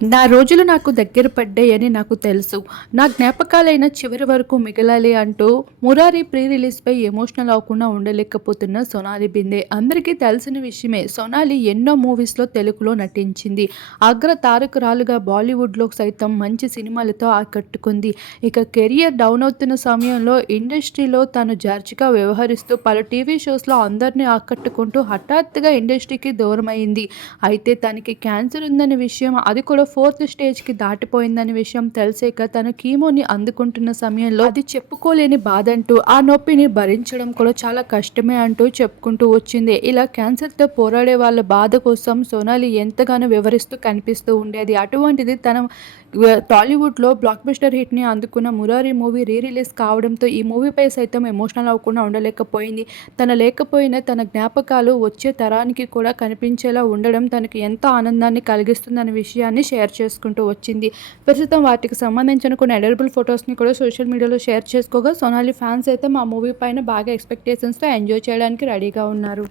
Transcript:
నా రోజులు నాకు దగ్గర పడ్డాయని నాకు తెలుసు. నా జ్ఞాపకాలైన చివరి వరకు మిగలాలి అంటూ 'మురారి' ప్రీ రిలీజ్‌పై ఎమోషనల్ అవ్వకుండా ఉండలేకపోతున్న సోనాలి బిందే. అందరికీ తెలిసిన విషయమే. సోనాలి ఎన్నో మూవీస్‌లో తెలుగులో నటించింది. అగ్ర తారకురాలుగా బాలీవుడ్‌లో సైతం మంచి సినిమాలతో ఆకట్టుకుంది. ఇక కెరియర్ డౌన్ అవుతున్న సమయంలో ఇండస్ట్రీలో తను జార్జిగా వ్యవహరిస్తూ పలు టీవీ షోస్‌లో అందరిని ఆకట్టుకుంటూ హఠాత్తుగా ఇండస్ట్రీకి దూరమైంది. అయితే తనకి క్యాన్సర్ ఉందనే విషయం, అది కూడా ఫోర్త్ స్టేజ్‌కి దాటిపోయిందనే విషయం తెలిసాక తను కీమోని అందుకుంటున్న సమయంలో అది చెప్పుకోలేని బాధంటూ, ఆ నొప్పిని భరించడం కూడా చాలా కష్టమే అంటూ చెప్పుకుంటూ వచ్చింది. ఇలా క్యాన్సర్‌తో పోరాడే వాళ్ళ బాధ కోసం సోనాలి ఎంతగానో వివరిస్తూ కనిపిస్తూ ఉండేది. అటువంటిది తన టాలీవుడ్‌లో బ్లాక్ బస్టర్ హిట్‌ని అందుకున్న 'మురారి' మూవీ రీ రిలీజ్ కావడంతో ఈ మూవీపై సైతం ఎమోషనల్ అవ్వకుండా ఉండలేకపోయింది. తన లేకపోయినా తన జ్ఞాపకాలు వచ్చే తరానికి కూడా కనిపించేలా ఉండడం తనకి ఎంతో ఆనందాన్ని కలిగిస్తుందనే విషయాన్ని షేర్ చేసుకుంటూ వచ్చింది. ప్రస్తుతం వాటికి సంబంధించిన కొన్ని ఎడిటబుల్ ఫోటోస్‌ని కూడా సోషల్ మీడియాలో షేర్ చేసుకోగా, సోనాలి ఫ్యాన్స్ అయితే ఆ మూవీ పైన బాగా ఎక్స్‌పెక్టేషన్స్‌తో ఎంజాయ్ చేయడానికి రెడీగా ఉన్నారు.